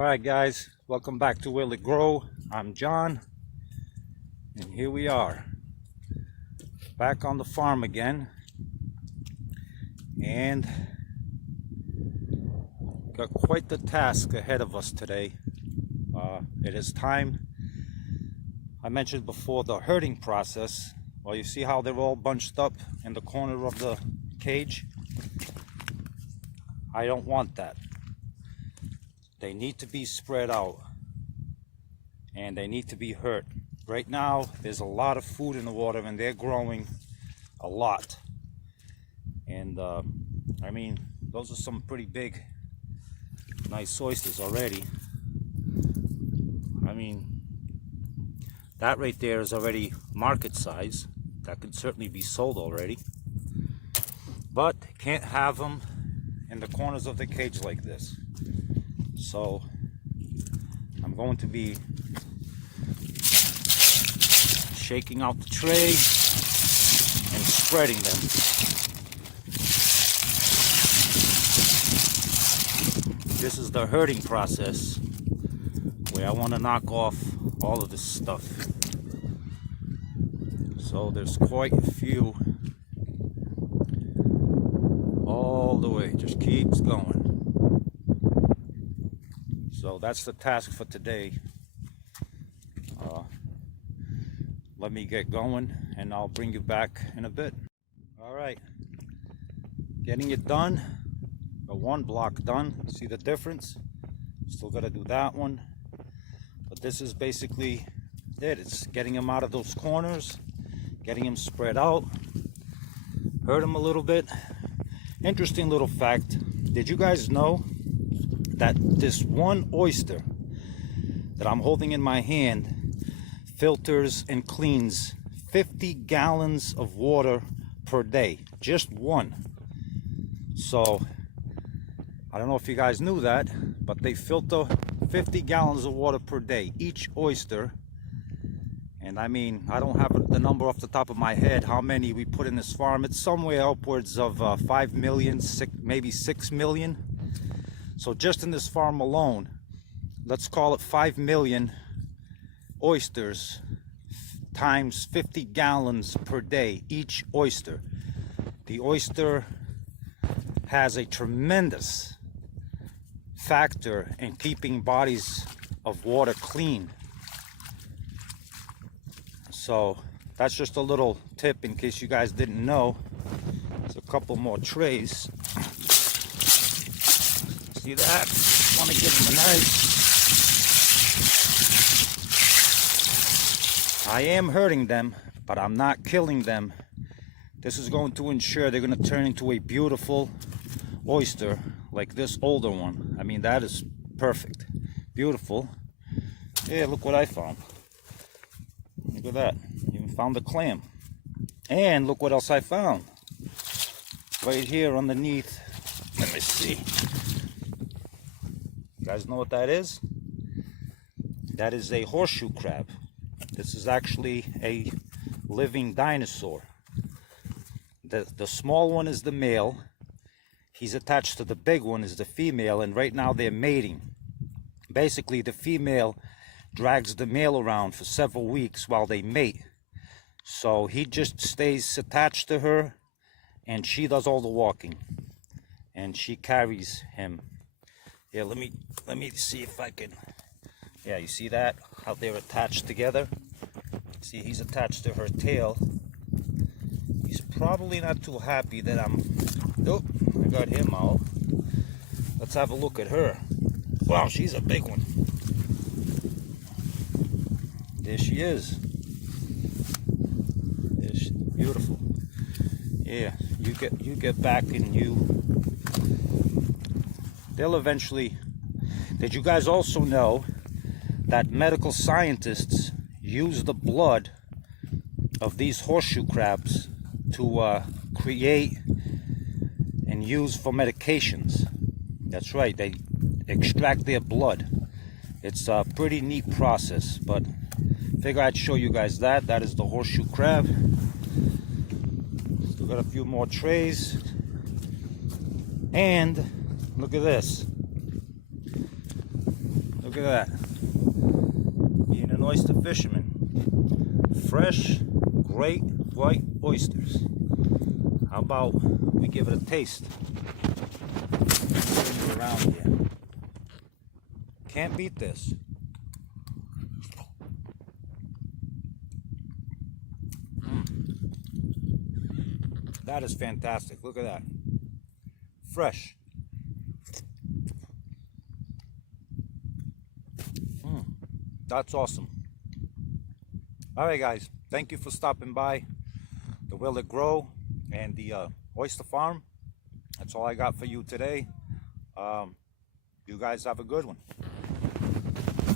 Alright guys, welcome back to Will It Grow. I'm John, and here we are back on the farm again, and got quite the task ahead of us today. It is time. I mentioned before the herding process. Well, you see how they're all bunched up in the corner of the cage? I don't want that. They need to be spread out, and they need to be hurt. Right now, there's a lot of food in the water, and they're growing a lot. And I mean, those are some pretty big, nice oysters already. I mean, that right there is already market size. That could certainly be sold already. But can't have them in the corners of the cage like this. So I'm going to be shaking out the tray and spreading them. This is the herding process where I want to knock off all of this stuff. So there's quite a few all the way, just keeps going. So that's the task for today. Let me get going and I'll bring you back in a bit. All right, getting it done. Got one block done. See the difference? Still got to do that one. But this is basically it. It's getting them out of those corners, getting them spread out, hurt them a little bit. Interesting little fact. Did you guys know that this one oyster that I'm holding in my hand filters and cleans 50 gallons of water per day? Just one. So I don't know if you guys knew that, but they filter 50 gallons of water per day, each oyster. And I mean, I don't have the number off the top of my head how many we put in this farm. It's somewhere upwards of 5 million, maybe 6 million. So just in this farm alone, let's call it 5 million oysters times 50 gallons per day, each oyster. The oyster has a tremendous factor in keeping bodies of water clean. So that's just a little tip in case you guys didn't know. There's a couple more trays. See that? Want to give them a nice. I am hurting them, but I'm not killing them. This is going to ensure they're going to turn into a beautiful oyster like this older one. I mean, that is perfect. Beautiful. Yeah, look what I found. Look at that. Even found a clam. And look what else I found. Right here underneath. Let me see. You guys know what that is? That is a horseshoe crab. This is actually a living dinosaur. The small one is the male. He's attached to the big one is the female, and right now they're mating. Basically, the female drags the male around for several weeks while they mate. So he just stays attached to her, and she does all the walking. And she carries him. Yeah, let me see if I can. Yeah, you see that? How they're attached together? See, he's attached to her tail. He's probably not too happy that I'm... Oh, I got him out. Let's have a look at her. Wow, she's a big one. There she is. She's beautiful. Yeah, you get back and they'll eventually. Did you guys also know that medical scientists use the blood of these horseshoe crabs to create and use for medications? That's right, they extract their blood. It's a pretty neat process, but figure I'd show you guys that. That is the horseshoe crab. Still got a few more trays. And look at this. Look at that. Being an oyster fisherman. Fresh, great white oysters. How about we give it a taste? Bring it around here. Can't beat this. That is fantastic. Look at that. Fresh. That's awesome. All right, guys. Thank you for stopping by the Will It Grow and the oyster farm. That's all I got for you today. You guys have a good one.